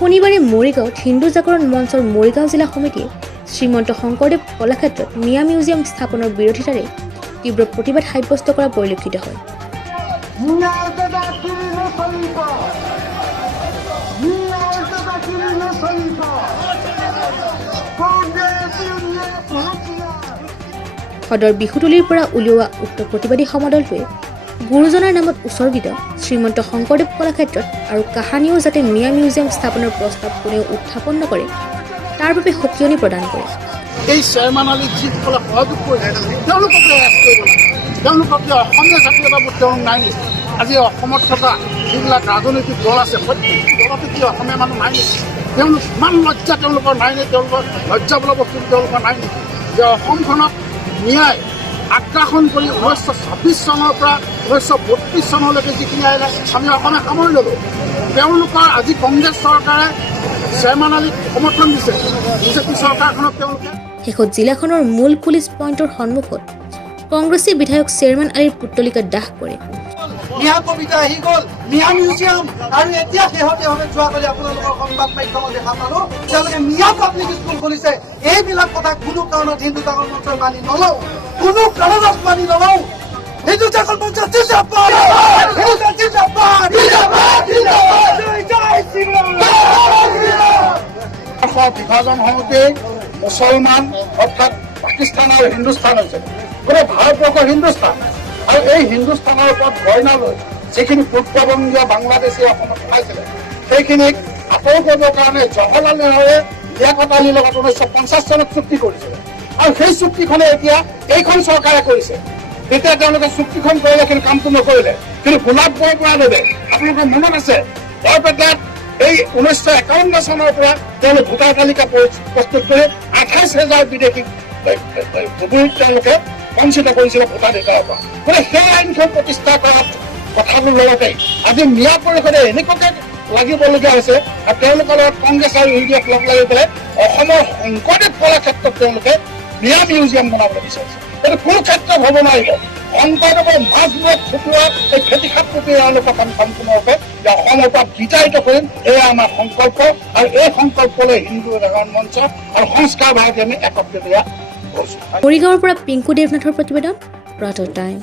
শনিবাৰে মৰিগাঁৱত হিন্দু জাগৰণ মঞ্চৰ মৰিগাঁও জিলা সমিতিয়ে শ্ৰীমন্ত শংকৰদেৱ কলাক্ষেত্ৰত মিয়া মিউজিয়াম স্থাপনৰ বিৰোধিতাৰে তীব্ৰ প্ৰতিবাদ সাব্যস্ত কৰা পৰিলক্ষিত হয়। সদৰ বিহুতলীৰ পৰা উলিওৱা উক্ত প্ৰতিবাদী সমদলটোৱে গুৰুজনাৰ নামত উৎসৰ্গিত শ্ৰীমন্ত শংকৰদেৱ কলাক্ষেত্ৰত আৰু কাহানিও যাতে মিয়া মিউজিয়াম স্থাপনৰ প্ৰস্তাৱ কোনেও উত্থাপন নকৰে তাৰ বাবে সকিয়নি প্ৰদান কৰে। এই চেয়াৰমেন আলীক যিসকলে সহযোগ কৰিছে তেওঁলোকক এৰেষ্ট কৰিব লাগে। তেওঁলোকক যে অসমীয়া জাতীয়তাবোধ তেওঁলোক নাই নেকি? আজি অসমত থকা যিবিলাক ৰাজনৈতিক দল আছে প্ৰত্যেকটো দলতে কি অসমীয়া মানুহ নাই নেকি? তেওঁলোক ইমান লজ্জা তেওঁলোকৰ নাই নেকি? তেওঁলোকৰ লজ্জা বোলা বস্তুটো তেওঁলোকৰ নাই নেকি? যে অসমখনক ন্যায় আগ্ৰাসন কৰি 1926 চনৰ পৰা 1932 চনলৈকে যিখিনি আহিলে আমি অসমে সামৰি ল'লোঁ। তেওঁলোকৰ আজি কংগ্ৰেছ চৰকাৰে চেয়াৰমেন আলীক সমৰ্থন দিছে। বিজেপি চৰকাৰখনক তেওঁলোকে শেষত জিলাখনৰ মূল পুলিচ পইণ্টৰ সন্মুখত কংগ্ৰেছী বিধায়ক চেয়াৰমেন আলীৰ পুতলিকা দাহ কৰে। মিয়া কবিতা আহি গ'ল, মিয়া মিউজিয়াম, আৰু এতিয়া শেহতীয়াভাৱে যোৱাকালি আপোনালোকৰ সংবাদ মাধ্যমত দেখা পালো তেওঁলোকে মিয়া পাব্লিক স্কুল খুলিছে। এইবিলাক কথা কোনো কাৰণত হিন্দু জাগৰণ মঞ্চই মানি নলওঁ, কোনো কাৰণত মানি নলওঁ। হিন্দু জাগৰণ মঞ্চ বিভাজন হওঁতে মুছলমান অৰ্থাৎ পাকিস্তান আৰু হিন্দুস্তান হৈছে, গোটেই ভাৰতবৰ্ষৰ হিন্দুস্তান। আৰু এই হিন্দুস্তানৰ ওপৰত বৰ্ণা লৈ যিখিনি পূৰ্ববংগীয় বাংলাদেশী অসমত সোমাইছিলে সেইখিনিক আঁতৰ কৰিবৰ কাৰণে জৱাহৰলাল নেহৰুৱে লিয়াকত আলীৰ লগত 1950 চনত চুক্তি কৰিছিলে। আৰু সেই চুক্তিখনে এতিয়া এইখন চৰকাৰে কৰিছে। তেতিয়া তেওঁলোকে চুক্তিখন কৰিলে কিন্তু কামটো নকৰিলে। কিন্তু গোলাপ বৰবৰাদেৱে আপোনালোকৰ মনত আছে বৰপেটাত এই 1951 চনৰ পৰা তেওঁলোকে ভোটাৰ তালিকা প্ৰস্তুত কৰি 28,000 বিদেশীক তেওঁলোকে বঞ্চিত কৰিছিলে ভোটাধিকাৰৰ পৰা। গতিকে সেই আইনখন প্ৰতিষ্ঠা কৰাৰ কথাটোৰ লগতে আজি মিয়া পৰিষদে এনেকুৱাকে লাগিবলগীয়া হৈছে আৰু তেওঁলোকৰ লগত কংগ্ৰেছ আৰু ইউডিএফ লগ লাগি পেলাই অসমৰ শংকৰদেৱ কলাক্ষেত্ৰত তেওঁলোকে মিয়া মিউজিয়াম বনাবলৈ বিচাৰিছে। এইটো কোনো ক্ষেত্ৰত হ'ব নোৱাৰিব। শংকৰদেৱৰ মাজমূৰত ফুটোৱা এই খেতিখাত প্ৰতি তেওঁলোকক আমি সম্পূৰ্ণৰূপে অসমৰ পৰা বিতাড়িত কৰিম। এয়া আমাৰ সংকল্প, আৰু এই সংকল্পলৈ হিন্দু জাগৰণ মঞ্চ আৰু সংস্কাৰ ভাৰতী আমি একত্ৰিত দিয়া। মৰিগাঁৱৰ পৰা পিংকু দেৱনাথৰ প্ৰতিবেদন, প্ৰাতঃ টাইম।